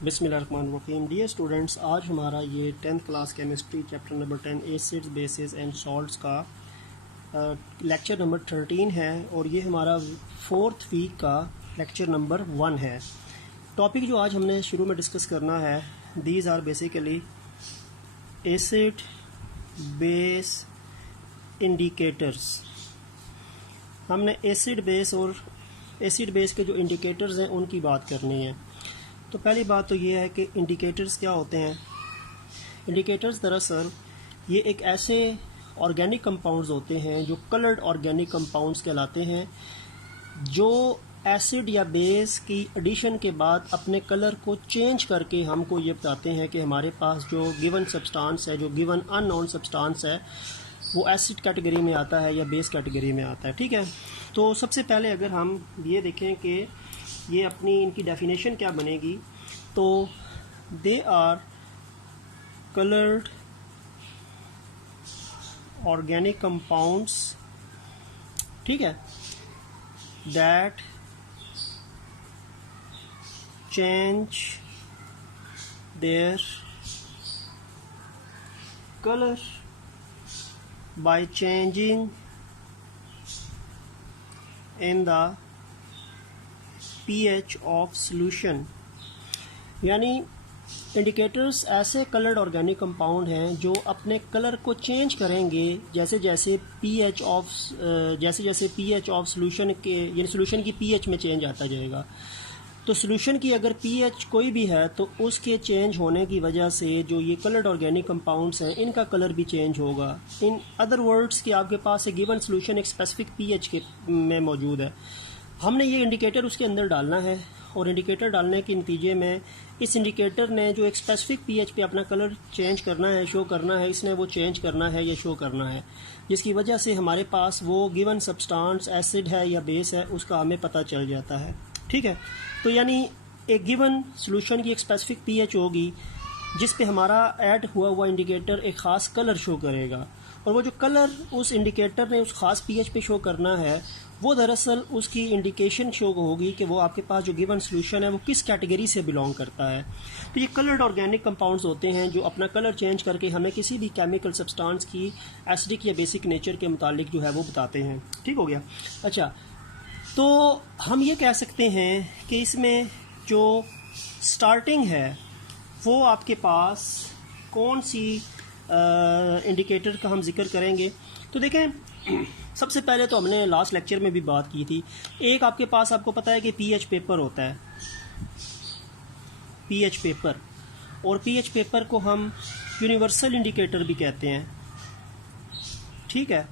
बिस्मिल्लाहिर्रहमानिर्रहीम। Dear students, आज हमारा ये 10th class chemistry chapter number 10 acids bases and salts का लेक्चर नंबर 13 है और ये हमारा 4th वीक का लेक्चर नंबर 1 है। टॉपिक जो आज हमने शुरू में डिस्कस करना है, these are basically acid base indicators. हमने एसिड बेस और एसिड बेस के जो इंडिकेटर्स हैं उनकी बात करनी है। तो पहली बात तो ये है कि इंडिकेटर्स क्या होते हैं। इंडिकेटर्स दरअसल ये एक ऐसे ऑर्गेनिक कंपाउंड्स होते हैं जो कलर्ड ऑर्गेनिक कंपाउंड्स कहलाते हैं, जो एसिड या बेस की एडिशन के बाद अपने कलर को चेंज करके हमको ये बताते हैं कि हमारे पास जो गिवन सब्सटेंस है, जो गिवन अननोन सब्सटेंस है, वो एसिड कैटेगरी में आता है या बेस कैटेगरी में आता है। ठीक है, तो सबसे पहले अगर हम ये देखें कि ये अपनी इनकी डेफिनेशन क्या बनेगी, तो they are coloured organic compounds, ठीक है, that change their colour by changing in the pH of solution। यानी इंडिकेटर्स ऐसे कलर्ड ऑर्गेनिक कंपाउंड हैं जो अपने कलर को चेंज करेंगे जैसे जैसे पीएच ऑफ सॉल्यूशन के, यानी सॉल्यूशन की पीएच में चेंज आता जाएगा। तो सॉल्यूशन की अगर पीएच कोई भी है तो उसके चेंज होने की वजह से जो ये कलर्ड ऑर्गेनिक कंपाउंड्स हैं इनका कलर भी चेंज होगा। इन अदर वर्ड्स कि आपके पास एक गिवन सॉल्यूशन एक स्पेसिफिक पीएच के में मौजूद है, हमने ये इंडिकेटर उसके अंदर डालना है और इंडिकेटर डालने के नतीजे में इस इंडिकेटर ने जो एक स्पेसिफिक पीएच पे अपना कलर चेंज करना है, शो करना है, इसने वो चेंज करना है या शो करना है, जिसकी वजह से हमारे पास वो गिवन सब्सटेंस एसिड है या बेस है उसका हमें पता चल जाता है। ठीक है, तो यानी एक गिवन सॉल्यूशन की एक स्पेसिफिक पीएच होगी जिस पे हमारा ऐड हुआ इंडिकेटर एक ख़ास कलर शो करेगा, और वो जो कलर उस इंडिकेटर ने उस ख़ास पीएच पे शो करना है वो दरअसल उसकी इंडिकेशन शो होगी कि वो आपके पास जो गिवन सॉल्यूशन है वो किस कैटेगरी से बिलोंग करता है। तो ये कलर्ड ऑर्गेनिक कंपाउंड्स होते हैं जो अपना कलर चेंज करके हमें किसी भी केमिकल सब्सटेंस की एसिडिक या बेसिक नेचर के मुतालिक जो है वो बताते हैं। ठीक हो गया। अच्छा, तो हम ये कह सकते हैं कि इसमें जो स्टार्टिंग है वो आपके पास कौन सी इंडिकेटर का हम जिक्र करेंगे। तो देखें, सबसे पहले तो हमने लास्ट लेक्चर में भी बात की थी, एक आपके पास आपको पता है कि पीएच पेपर होता है, पीएच पेपर, और पीएच पेपर को हम यूनिवर्सल इंडिकेटर भी कहते हैं। ठीक है,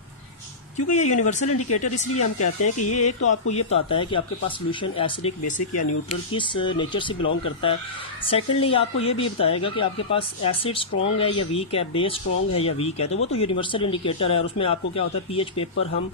क्योंकि ये यूनिवर्सल इंडिकेटर इसलिए हम कहते हैं कि ये एक तो आपको ये बताता है कि आपके पास सॉल्यूशन एसिडिक, बेसिक या न्यूट्रल किस नेचर से बिलोंग करता है। सेकेंडली आपको ये भी बताएगा कि आपके पास एसिड स्ट्रॉन्ग है या वीक है, बेस स्ट्रॉन्ग है या वीक है। तो वो तो यूनिवर्सल इंडिकेटर है, और उसमें आपको क्या होता है, पीएच पेपर हम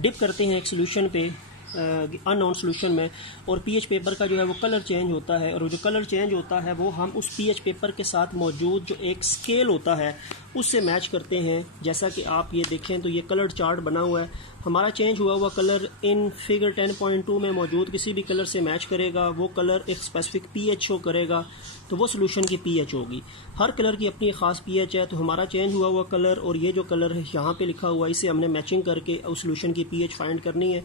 डिप करते हैं एक सॉल्यूशन पे अननोन सॉल्यूशन में, और पीएच पेपर का जो है वो कलर चेंज होता है, और वो जो कलर चेंज होता है वो हम उस पीएच पेपर के साथ मौजूद जो एक स्केल होता है उससे मैच करते हैं। जैसा कि आप ये देखें तो ये कलर चार्ट बना हुआ है, हमारा चेंज हुआ कलर इन फिगर 10.2 में मौजूद किसी भी कलर से मैच करेगा, वो कलर एक स्पेसिफिक पीएच शो करेगा, तो वो सॉल्यूशन की पीएच होगी। हर कलर की अपनी ख़ास पीएच है, तो हमारा चेंज हुआ कलर और ये जो कलर है यहाँ पे लिखा हुआ है, इसे हमने मैचिंग करके उस सॉल्यूशन की पीएच फाइंड करनी है,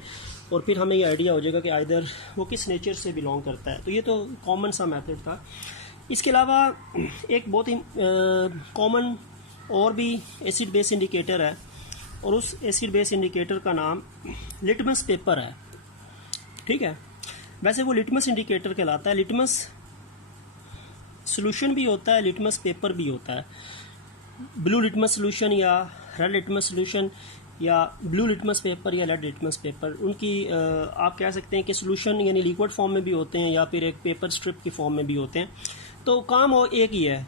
और फिर हमें ये आइडिया हो जाएगा कि आइदर वो किस नेचर से बिलोंग करता है। तो ये तो कॉमन सा मेथड था। इसके अलावा एक बहुत ही कॉमन और भी एसिड बेस इंडिकेटर है, और उस एसिड बेस इंडिकेटर का नाम लिटमस पेपर है। ठीक है, वैसे वो लिटमस इंडिकेटर कहलाता है। लिटमस सॉल्यूशन भी होता है, लिटमस पेपर भी होता है। ब्लू लिटमस सॉल्यूशन या रेड लिटमस सॉल्यूशन या ब्लू लिटमस पेपर या रेड लिटमस पेपर, उनकी आप कह सकते हैं कि सॉल्यूशन यानी लिक्विड फॉर्म में भी होते हैं या फिर एक पेपर स्ट्रिप की फॉर्म में भी होते हैं। तो काम और एक ही है,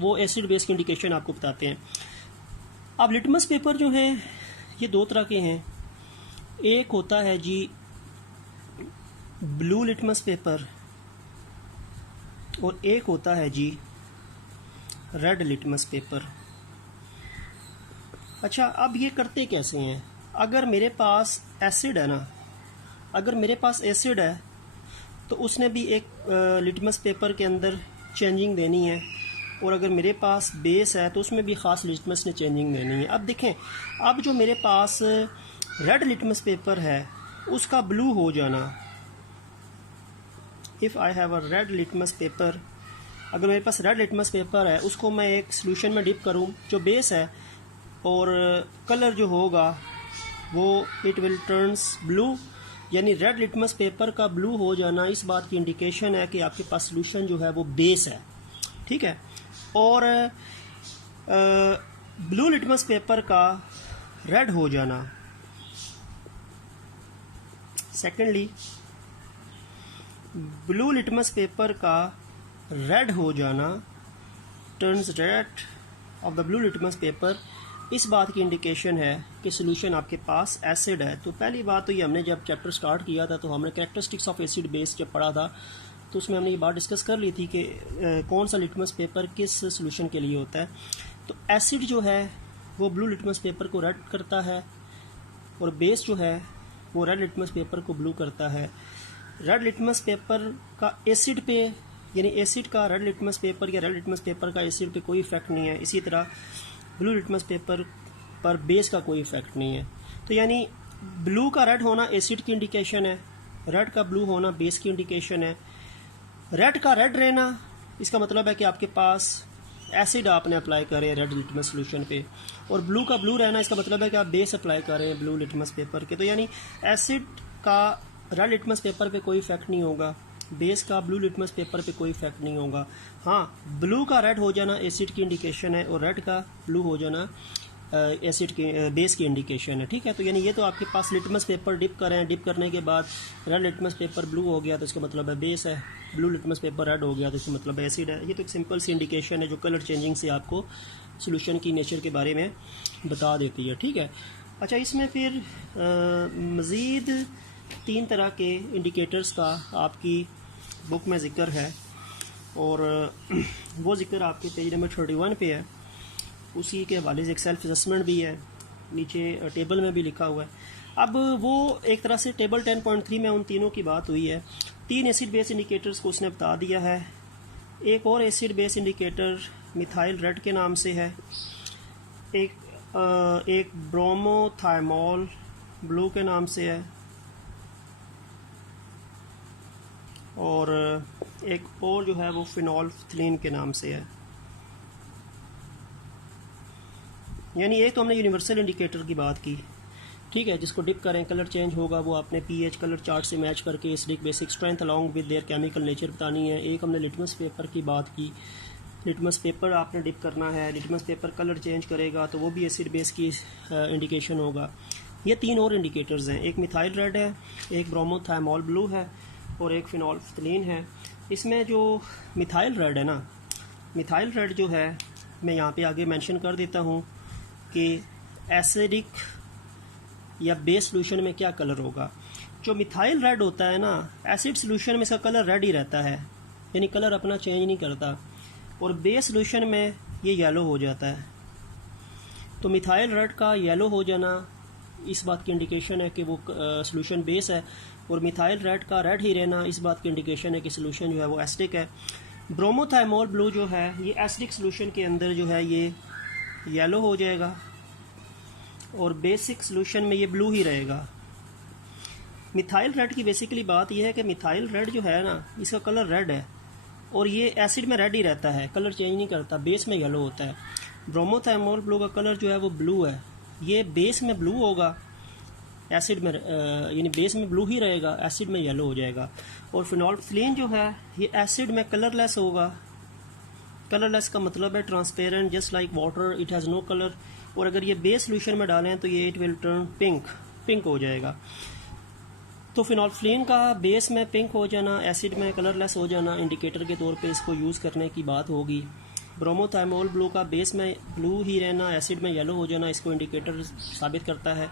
वो एसिड बेस की इंडिकेशन आपको बताते हैं। अब लिटमस पेपर जो हैं ये दो तरह के हैं, एक होता है जी ब्लू लिटमस पेपर और एक होता है जी रेड लिटमस पेपर। अच्छा, अब ये करते कैसे हैं। अगर मेरे पास एसिड है ना, अगर मेरे पास एसिड है तो उसने भी एक लिटमस पेपर के अंदर चेंजिंग देनी है, और अगर मेरे पास बेस है तो उसमें भी ख़ास लिटमस ने चेंजिंग देनी है। अब देखें, अब जो मेरे पास रेड लिटमस पेपर है उसका ब्लू हो जाना, if I have a red litmus paper, अगर मेरे पास रेड लिटमस पेपर है उसको मैं एक सोल्यूशन में डिप करूं जो बेस है, और कलर जो होगा वो इट विल टर्न्स ब्लू, यानी रेड लिटमस पेपर का ब्लू हो जाना इस बात की इंडिकेशन है कि आपके पास सोल्यूशन जो है वो बेस है, ठीक है। और ब्लू लिटमस पेपर का रेड हो जाना, सेकेंडली ब्लू लिटमस पेपर का रेड हो जाना, turns rid of the blue litmus paper, इस बात की इंडिकेशन है कि सोल्यूशन आपके पास एसिड है। तो पहली बात तो ये हमने जब चैप्टर स्टार्ट किया था तो हमने कैरेक्टरिस्टिक्स ऑफ एसिड बेस जब पढ़ा था तो उसमें हमने ये बात डिस्कस कर ली थी कि कौन सा लिटमस पेपर किस सोल्यूशन के लिए होता है। तो एसिड जो है वो ब्लू लिटमस पेपर को रेड करता है, और बेस जो है वो रेड लिटमस पेपर को ब्लू करता है। रेड लिटमस पेपर का एसिड पे, यानी एसिड का रेड लिटमस पेपर या रेड लिटमस पेपर का एसिड पे कोई इफेक्ट नहीं है, इसी तरह ब्लू लिटमस पेपर पर बेस का कोई इफेक्ट नहीं है। तो यानी ब्लू का रेड होना एसिड की इंडिकेशन है, रेड का ब्लू होना बेस की इंडिकेशन है। रेड का रेड रहना इसका मतलब है कि आपके पास एसिड आपने अप्लाई करे रेड लिटमस सोल्यूशन पे, और ब्लू का ब्लू रहना इसका मतलब है कि आप बेस अप्लाई कर रहे हैं ब्लू लिटमस पेपर के। तो यानी एसिड का रेड लिटमस पेपर पे कोई इफेक्ट नहीं होगा, बेस का ब्लू लिटमस पेपर पे कोई इफेक्ट नहीं होगा। हाँ, ब्लू का रेड हो जाना एसिड की इंडिकेशन है, और रेड का ब्लू हो जाना एसिड की बेस की इंडिकेशन है, ठीक है। तो यानी ये तो आपके पास लिटमस पेपर डिप करें, डिप करने के बाद रेड लिटमस पेपर ब्लू हो गया तो इसका मतलब है बेस है, ब्लू लिटमस पेपर रेड हो गया तो इसका मतलब है एसिड है। ये तो एक सिंपल सी इंडिकेशन है जो कलर चेंजिंग से आपको सोल्यूशन की नेचर के बारे में बता देती है, ठीक है। अच्छा, इसमें फिर मज़ीद 3 तरह के इंडिकेटर्स का आपकी बुक में ज़िक्र है, और वो ज़िक्र आपके पेज नंबर 31 पे है। उसी के हवाले से एक सेल्फ असेसमेंट भी है, नीचे टेबल में भी लिखा हुआ है। अब वो एक तरह से टेबल 10.3 में उन तीनों की बात हुई है। 3 एसिड बेस इंडिकेटर्स को उसने बता दिया है। एक और acid base indicator methyl red के नाम से है, एक ब्रोमोथाइमोल ब्लू के नाम से है, और एक और जो है वो फिनोल्फ्थलीन के नाम से है। यानी एक तो हमने यूनिवर्सल इंडिकेटर की बात की, ठीक है, जिसको डिप करें कलर चेंज होगा, वो आपने पीएच कलर चार्ट से मैच करके acidic basic strength along with their chemical nature बतानी है। एक हमने लिटमस पेपर की बात की, लिटमस पेपर आपने डिप करना है, लिटमस पेपर कलर चेंज करेगा तो वो भी एसिड बेस की इंडिकेशन होगा। ये 3 और इंडिकेटर्स हैं, एक मिथाइल रेड है, एक ब्रोमोथाइमोल ब्लू है, और एक फिनोल्फ्थलीन है। इसमें जो मिथाइल रेड है ना, मिथाइल रेड जो है मैं यहाँ पे आगे मेंशन कर देता हूँ कि एसिडिक या बेस सोल्यूशन में क्या कलर होगा। जो मिथाइल रेड होता है ना, एसिड सोल्यूशन में इसका कलर रेड ही रहता है, यानी कलर अपना चेंज नहीं करता, और बेस सोल्यूशन में ये येलो हो जाता है। तो मिथाइल रेड का येलो हो जाना इस बात की इंडिकेशन है कि वो सोल्यूशन बेस है, और मिथाइल रेड का रेड ही रहना इस बात की इंडिकेशन है कि सोल्यूशन जो है वो एसिडिक है। ब्रोमोथाइमोल ब्लू जो है ये एसिडिक सोल्यूशन के अंदर जो है ये येलो हो जाएगा, और बेसिक सोल्यूशन में ये ब्लू ही रहेगा। मिथाइल रेड की बेसिकली बात यह है कि मिथाइल रेड जो है ना, इसका कलर रेड है, और ये एसिड में रेड ही रहता है, कलर चेंज नहीं करता, बेस में येलो होता है। ब्रोमोथाइमोल ब्लू का कलर जो है वो ब्लू है, ये बेस में ब्लू होगा, एसिड में यानी बेस में ब्लू ही रहेगा, एसिड में येलो हो जाएगा। और फिनोल्फ्थलीन जो है ये एसिड में कलरलेस होगा। कलरलेस का मतलब है transparent, just like water, it has no colour. और अगर ये बेस सोल्यूशन में डालें तो ये इट विल टर्न पिंक हो जाएगा। तो फिनोल्फ्थलीन का बेस में पिंक हो जाना, एसिड में कलरलेस हो जाना, इंडिकेटर के तौर पे इसको यूज़ करने की बात होगी। ब्रोमोथाइमोल ब्लू का बेस में ब्लू ही रहना, एसिड में येलो हो जाना, इसको इंडिकेटर साबित करता है।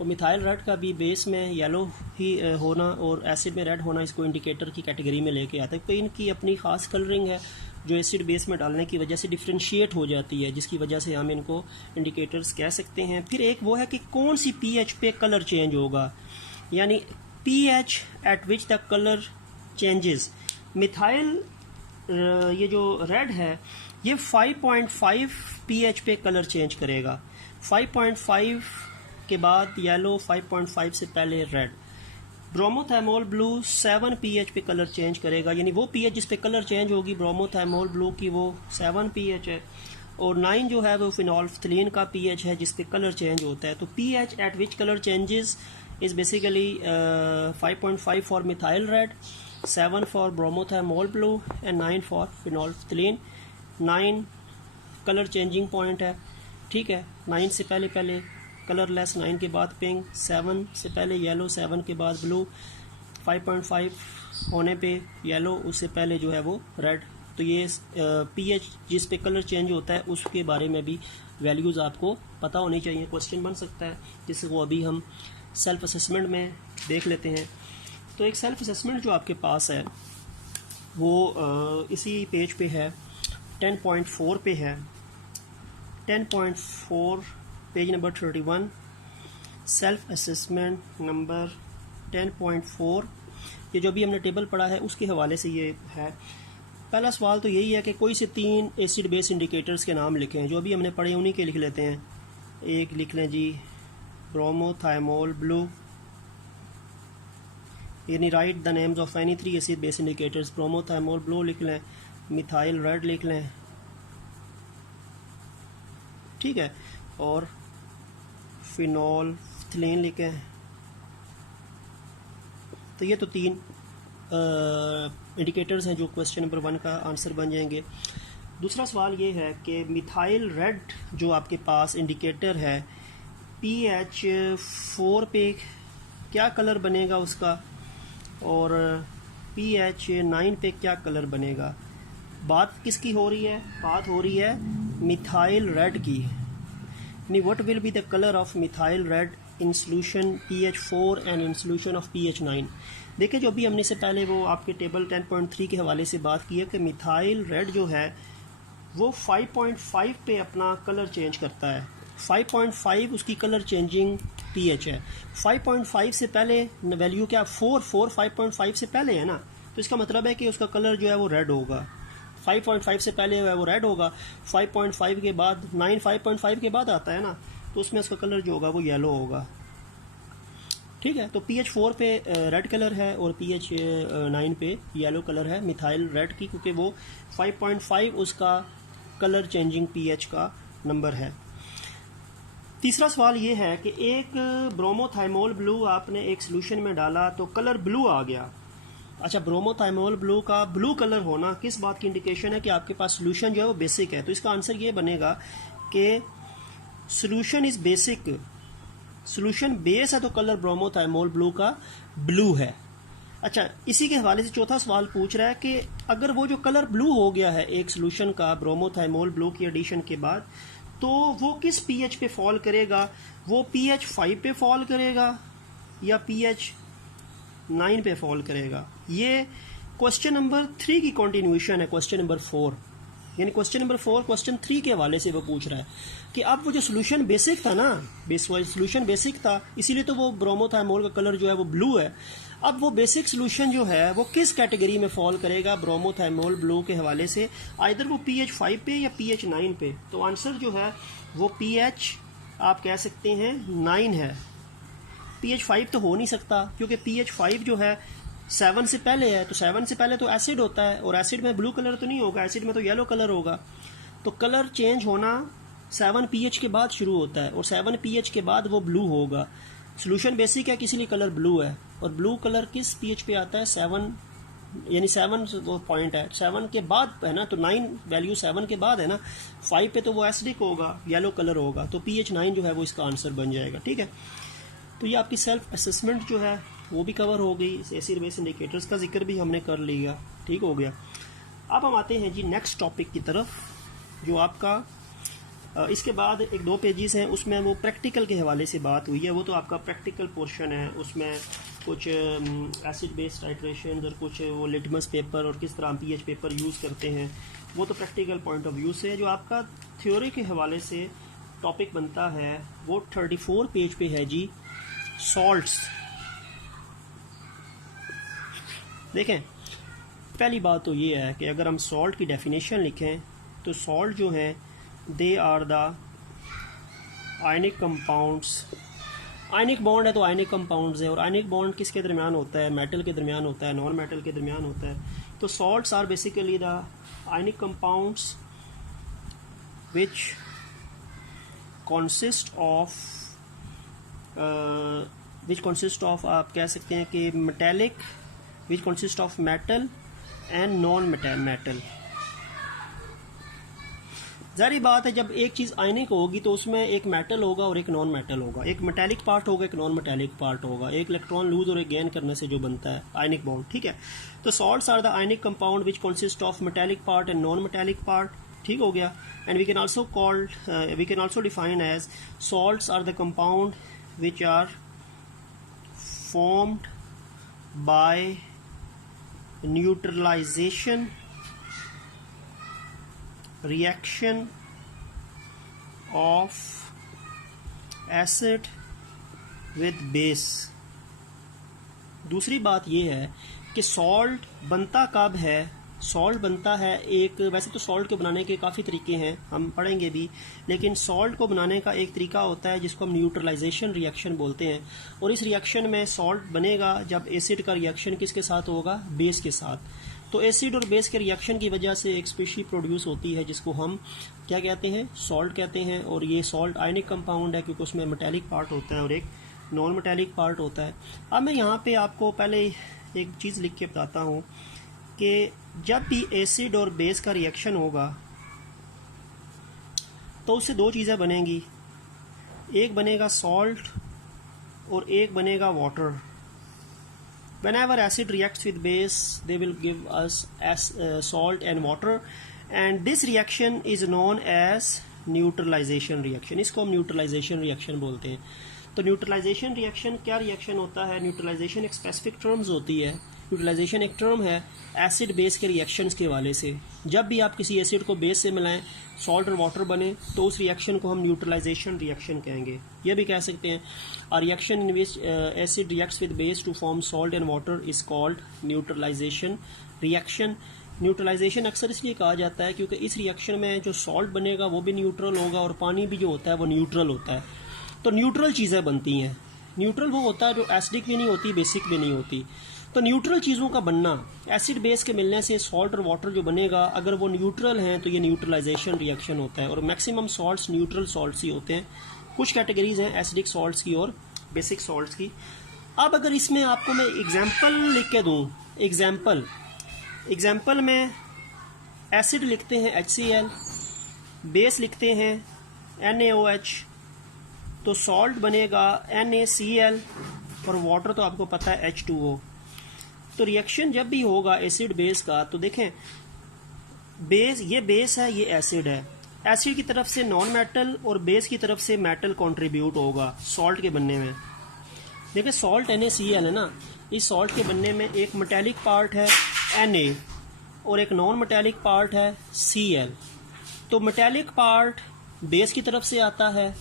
और मिथाइल रेड का भी बेस में येलो ही होना और एसिड में रेड होना इसको इंडिकेटर की कैटेगरी में लेके आता है। तो इनकी अपनी ख़ास कलरिंग है जो एसिड बेस में डालने की वजह से डिफ्रेंशिएट हो जाती है, जिसकी वजह से हम इनको इंडिकेटर्स कह सकते हैं। फिर एक वो है कि कौन सी पीएच पे कलर चेंज होगा, यानी pH eight which the colour changes. Methyl ये जो रेड है ये 5.5 pH पे कलर चेंज करेगा। 5.5 के बाद येलो, 5.5 से पहले रेड। ब्रोमोथाइमोल ब्लू 7 pH पे कलर चेंज करेगा, यानी वो pH जिस पे कलर चेंज होगी ब्रोमोथाइमोल ब्लू की वो 7 pH है। और 9 जो है वो फिनोल्फ्थलीन का pH है जिस पे कलर चेंज होता है। तो pH at which colour changes is basically 5.5 for methyl red, 7 for bromothymol blue and 9 for phenolphthalein. 9 colour changing point है, ठीक है। 9 से पहले पहले कलरलेस, 9 के बाद पिंक, 7 से पहले येलो, 7 के बाद ब्लू, 5.5 होने पे येलो, उससे पहले जो है वो रेड। तो ये pH जिस पे कलर चेंज होता है उसके बारे में भी वैल्यूज़ आपको पता होनी चाहिए। क्वेश्चन बन सकता है जिसको अभी हम सेल्फ असेसमेंट में देख लेते हैं। तो एक सेल्फ असेसमेंट जो आपके पास है वो इसी पेज पे है, 10.4 पे है। 10.4 page number 31, self assessment number 10.4। ये जो भी हमने टेबल पढ़ा है उसके हवाले से ये है। पहला सवाल तो यही है कि कोई से 3 एसिड बेस इंडिकेटर्स के नाम लिखें। जो भी हमने पढ़े उन्हीं के लिख लेते हैं। एक लिख लें जी ब्रोमोथाइमोल ब्लू, यानी write the names of any 3 acid base indicators. Bromothymol blue लिख लें, मिथाइल रेड लिख लें, ठीक है, और फिनोल्फ्थलीन लिखें। तो ये तो 3 इंडिकेटर्स हैं जो क्वेश्चन नंबर 1 का आंसर बन जाएंगे। दूसरा सवाल ये है कि मिथाइल रेड जो आपके पास इंडिकेटर है pH 4 पे क्या कलर बनेगा उसका, और pH 9 पे क्या कलर बनेगा। बात किसकी हो रही है? बात हो रही है मिथाइल रेड की। यानी what will be the colour of methyl red in solution pH 4 and in solution of pH 9। देखिए जो भी हमने से पहले वो आपके टेबल 10.3 के हवाले से बात की है कि मिथाइल रेड जो है वो 5.5 पे अपना कलर चेंज करता है। 5.5 उसकी कलर चेंजिंग pH है। 5.5 से पहले वैल्यू क्या 4 5.5 से पहले है ना, तो इसका मतलब है कि उसका कलर जो है वो रेड होगा। 5.5 से पहले है वो रेड होगा। 5.5 के बाद 9 5.5 के बाद आता है ना, तो उसमें उसका कलर जो होगा वो येलो होगा, ठीक है। तो pH 4 पे रेड कलर है और pH 9 पे येलो कलर है मिथाइल रेड की, क्योंकि वो 5.5 उसका कलर चेंजिंग pH का नंबर है। तीसरा सवाल ये है कि एक ब्रोमोथाइमोल ब्लू आपने एक सोल्यूशन में डाला तो कलर ब्लू आ गया। अच्छा, ब्रोमोथाइमोल ब्लू का ब्लू कलर होना किस बात की इंडिकेशन है कि आपके पास सोल्यूशन जो है वो बेसिक है। तो इसका आंसर ये बनेगा कि solution is basic, solution base है तो कलर ब्रोमोथाइमोल ब्लू का ब्लू है। अच्छा, इसी के हवाले से चौथा सवाल पूछ रहा है कि अगर वो जो कलर ब्लू हो गया है एक सोल्यूशन का ब्रोमोथाइमोल ब्लू की एडिशन के बाद, तो वो किस pH पे फॉल करेगा? वो pH 5 पे फॉल करेगा या pH 9 पे फॉल करेगा? ये क्वेश्चन नंबर 3 की कंटिन्यूएशन है क्वेश्चन नंबर 4। यानी क्वेश्चन नंबर 4 क्वेश्चन 3 के हवाले से वो पूछ रहा है कि अब वो जो सोल्यूशन बेसिक था ना, सोल्यूशन बेसिक था, इसीलिए तो वो ब्रोमोथाइमोल का कलर जो है वो ब्लू है। अब वो बेसिक सोल्यूशन जो है वो किस कैटेगरी में फॉल करेगा ब्रोमोथाइमोल ब्लू के हवाले से? आइदर वो pH 5 पे या pH 9 पे। तो आंसर जो है वो pH आप कह सकते हैं 9 है। pH 5 तो हो नहीं सकता क्योंकि pH 5 जो है 7 से पहले है, तो 7 से पहले तो एसिड होता है और एसिड में ब्लू कलर तो नहीं होगा, एसिड में तो येलो कलर होगा। तो कलर चेंज होना 7 pH के बाद शुरू होता है और 7 pH के बाद वो ब्लू होगा। सोल्यूशन बेसिक है इसीलिए कलर ब्लू है। और ब्लू कलर किस pH पे आता है? 7, यानी 7 वो पॉइंट है, 7 के बाद है ना, तो 9 वैल्यू 7 के बाद है ना। 5 पे तो वो एसिडिक होगा, येलो कलर होगा, तो pH 9 जो है वो इसका आंसर बन जाएगा, ठीक है। तो ये आपकी सेल्फ असेसमेंट जो है वो भी कवर हो गई, एसिड बेस इंडिकेटर्स का जिक्र भी हमने कर लिया, ठीक हो गया। अब हम आते हैं जी नेक्स्ट टॉपिक की तरफ, जो आपका इसके बाद 1-2 पेजेस हैं, उसमें वो प्रैक्टिकल के हवाले से बात हुई है। वो तो आपका प्रैक्टिकल पोर्शन है, उसमें कुछ एसिड बेस टाइट्रेशन और कुछ वो लिटमस पेपर और किस तरह pH पेपर यूज़ करते हैं, वो तो प्रैक्टिकल पॉइंट ऑफ व्यू से है। जो आपका थ्योरी के हवाले से टॉपिक बनता है वो 34 पेज पे है जी, सॉल्ट्स। देखें पहली बात तो ये है कि अगर हम सॉल्ट की डेफिनेशन लिखें तो सॉल्ट जो है they are the ionic compounds, ionic bond है तो आयनिक कंपाउंड्स है, और आयनिक बॉन्ड किसके दरमियान होता है? मेटल के दरमियान होता है, नॉन मेटल के दरमियान होता है। तो salts are basically the ionic compounds which consist of आप कह सकते हैं कि metallic, which consist of metal and non metal. जारी बात है जब एक चीज़ आयनिक होगी तो उसमें एक मेटल होगा और एक नॉन मेटल होगा, एक मेटेलिक पार्ट होगा, एक नॉन मेटेलिक पार्ट होगा, एक इलेक्ट्रॉन लूज और एक गेन करने से जो बनता है आयनिक बॉन्ड, ठीक है। तो salts are the ionic compound which consist of metallic part and non metallic part, ठीक हो गया। And we can also define as salts are the compound which are formed by neutralization reaction of acid with base। दूसरी बात यह है कि salt बनता कब है? सॉल्ट बनता है एक, वैसे तो सॉल्ट को बनाने के काफ़ी तरीके हैं, हम पढ़ेंगे भी, लेकिन सॉल्ट को बनाने का एक तरीका होता है जिसको हम न्यूट्रलाइजेशन रिएक्शन बोलते हैं। और इस रिएक्शन में सॉल्ट बनेगा जब एसिड का रिएक्शन किसके साथ होगा? बेस के साथ। तो एसिड और बेस के रिएक्शन की वजह से एक स्पीशी प्रोड्यूस होती है जिसको हम क्या कहते हैं? सॉल्ट कहते हैं। और ये सॉल्ट आयनिक कंपाउंड है क्योंकि उसमें मेटेलिक पार्ट होता है और एक नॉन मेटेलिक पार्ट होता है। अब मैं यहाँ पे आपको पहले एक चीज़ लिख के बताता हूँ कि जब भी एसिड और बेस का रिएक्शन होगा तो उससे दो चीज़ें बनेंगी, एक बनेगा सॉल्ट और एक बनेगा water. whenever acid reacts with base they will give us as salt and water, and this reaction is known as neutralization reaction। इसको हम न्यूट्रलाइजेशन रिएक्शन बोलते हैं। तो न्यूट्रलाइजेशन रिएक्शन क्या रिएक्शन होता है? न्यूट्रलाइजेशन एक स्पेसिफिक टर्म्स होती है। न्यूट्रलाइजेशन एक टर्म है एसिड बेस के रिएक्शंस के हवाले से। जब भी आप किसी एसिड को बेस से मिलाएं, सॉल्ट और वाटर बने, तो उस रिएक्शन को हम न्यूट्रलाइजेशन रिएक्शन कहेंगे। यह भी कह सकते हैं a reaction in which acid reacts with base to form salt and water is called neutralisation reaction. Neutralisation अक्सर इसलिए कहा जाता है क्योंकि इस रिएक्शन में जो सॉल्ट बनेगा वो भी न्यूट्रल होगा और पानी भी जो होता है वो न्यूट्रल होता है। तो न्यूट्रल चीज़ें बनती हैं। न्यूट्रल वो होता है जो एसिडिक भी नहीं होती, बेसिक भी नहीं होती। तो न्यूट्रल चीज़ों का बनना, एसिड बेस के मिलने से सॉल्ट और वाटर जो बनेगा, अगर वो न्यूट्रल हैं तो ये न्यूट्रलाइजेशन रिएक्शन होता है। और मैक्सिमम सॉल्ट्स न्यूट्रल सॉल्ट्स ही होते हैं। कुछ कैटेगरीज हैं एसिडिक सॉल्ट्स की और बेसिक सॉल्ट्स की। अब अगर इसमें आपको मैं एग्जाम्पल लिख के दूँ, एग्जाम्पल में एसिड लिखते हैं HCl, बेस लिखते हैं NaOH, तो सॉल्ट बनेगा NaCl और वाटर तो आपको पता है H2O। तो रिएक्शन जब भी होगा एसिड बेस का, तो देखें बेस, ये बेस है, ये एसिड है। एसिड की तरफ से नॉन मेटल और बेस की तरफ से मेटल कंट्रीब्यूट होगा सॉल्ट के बनने में। देखिए सॉल्ट NaCl है ना, इस सॉल्ट के बनने में एक मेटेलिक पार्ट है Na और एक नॉन मेटेलिक पार्ट है Cl। तो मेटेलिक पार्ट बेस की तरफ से आता है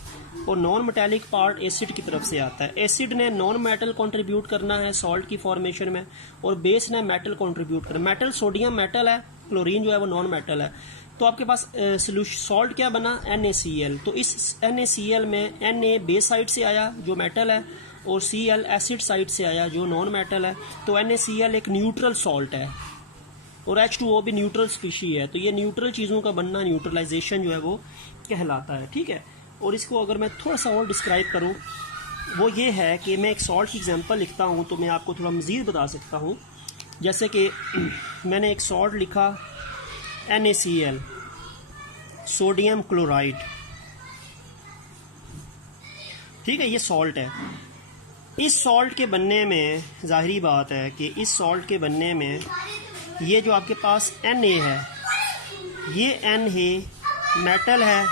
और नॉन मेटेलिक पार्ट एसिड की तरफ से आता है। एसिड ने नॉन मेटल कंट्रीब्यूट करना है सॉल्ट की फॉर्मेशन में और बेस ने मेटल कंट्रीब्यूट करना। मेटल सोडियम मेटल है, क्लोरीन जो है वो नॉन मेटल है। तो आपके पास सॉल्ट क्या बना? NaCl। तो इस NaCl में Na बेस साइड से आया जो मेटल है और Cl एसिड साइड से आया जो नॉन मेटल है। तो NaCl एक न्यूट्रल सॉल्ट है और H2O भी न्यूट्रल स्पीशी है। तो ये न्यूट्रल चीज़ों का बनना न्यूट्रलाइजेशन जो है वो कहलाता है, ठीक है। और इसको अगर मैं थोड़ा सा और डिस्क्राइब करूं, वो ये है कि मैं एक सॉल्ट की एग्जांपल लिखता हूं तो मैं आपको थोड़ा मज़ीद बता सकता हूं। जैसे कि मैंने एक सॉल्ट लिखा NaCl, सोडियम क्लोराइड, ठीक है, ये सॉल्ट है। इस सॉल्ट के बनने में ज़ाहिरी बात है कि इस सॉल्ट के बनने में ये जो आपके पास Na है, ये Na मेटल है,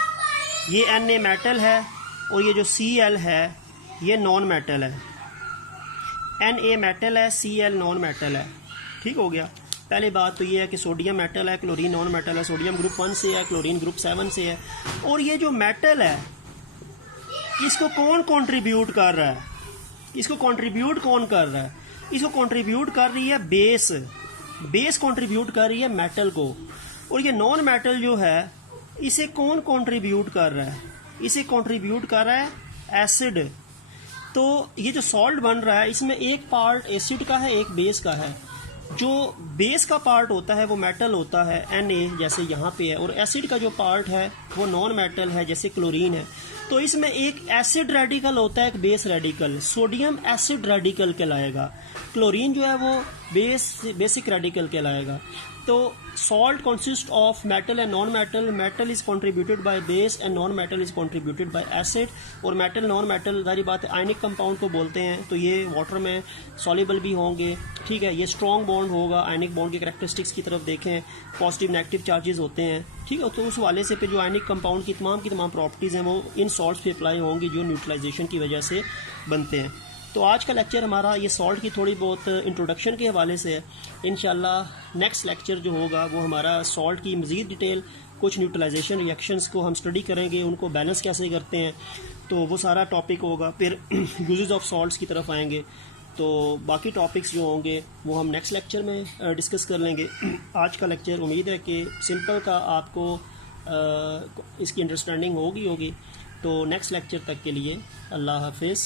ये Na मेटल है और ये जो Cl है ये नॉन मेटल है। Na मेटल है, Cl नॉन मेटल है, ठीक हो गया। पहली बात तो ये है कि सोडियम मेटल है, क्लोरीन नॉन मेटल है। सोडियम ग्रुप 1 से है, क्लोरीन ग्रुप 7 से है। और ये जो मेटल है इसको कौन कंट्रीब्यूट कर रहा है? इसको कंट्रीब्यूट कौन कर रहा है? इसको कंट्रीब्यूट कर रही है बेस। बेस कंट्रीब्यूट कर रही है मेटल को, और ये नॉन मेटल जो है इसे कौन कंट्रीब्यूट कर रहा है? इसे कंट्रीब्यूट कर रहा है एसिड। तो ये जो सॉल्ट बन रहा है इसमें एक पार्ट एसिड का है, एक बेस का है। जो बेस का पार्ट होता है वो मेटल होता है Na, जैसे यहाँ पे है, और एसिड का जो पार्ट है वो नॉन मेटल है, जैसे क्लोरीन है। तो इसमें एक एसिड रेडिकल होता है, एक base radical. Sodium acid radical कहलाएगा, क्लोरीन जो है वो बेसिक रेडिकल कहलाएगा। तो salt consist of metal and non metal. Metal is contributed by base and non metal is contributed bye acid. और मेटल नॉन मेटल सारी बात है आयनिक कंपाउंड को बोलते हैं। तो ये वाटर में सॉल्युबल भी होंगे, ठीक है। ये स्ट्रॉन्ग बॉन्ड होगा। आयनिक बॉन्ड की कैरेक्टरिस्टिक्स की तरफ देखें, पॉजिटिव नेगेटिव चार्जेस होते हैं, ठीक है। तो उस वाले से फिर जो आयनिक कंपाउंड की तमाम प्रॉपर्टीज़ हैं वो इन सॉल्ट्स पे अप्लाई होंगी जो न्यूट्रलाइजेशन की वजह से बनते हैं। तो आज का लेक्चर हमारा ये सॉल्ट की थोड़ी बहुत इंट्रोडक्शन के हवाले से है। इंशाल्लाह नेक्स्ट लेक्चर जो होगा वो हमारा सॉल्ट की मज़ीद डिटेल, कुछ न्यूट्रलाइजेशन रिएक्शंस को हम स्टडी करेंगे, उनको बैलेंस कैसे करते हैं, तो वो सारा टॉपिक होगा। फिर यूजेस ऑफ सॉल्ट्स की तरफ आएंगे। तो बाकी टॉपिक्स जो होंगे वो हम नेक्स्ट लेक्चर में डिस्कस कर लेंगे। आज का लेक्चर उम्मीद है कि सिंपल का आपको इसकी अंडरस्टैंडिंग होगी। तो नेक्स्ट लेक्चर तक के लिए अल्लाह हाफिज़।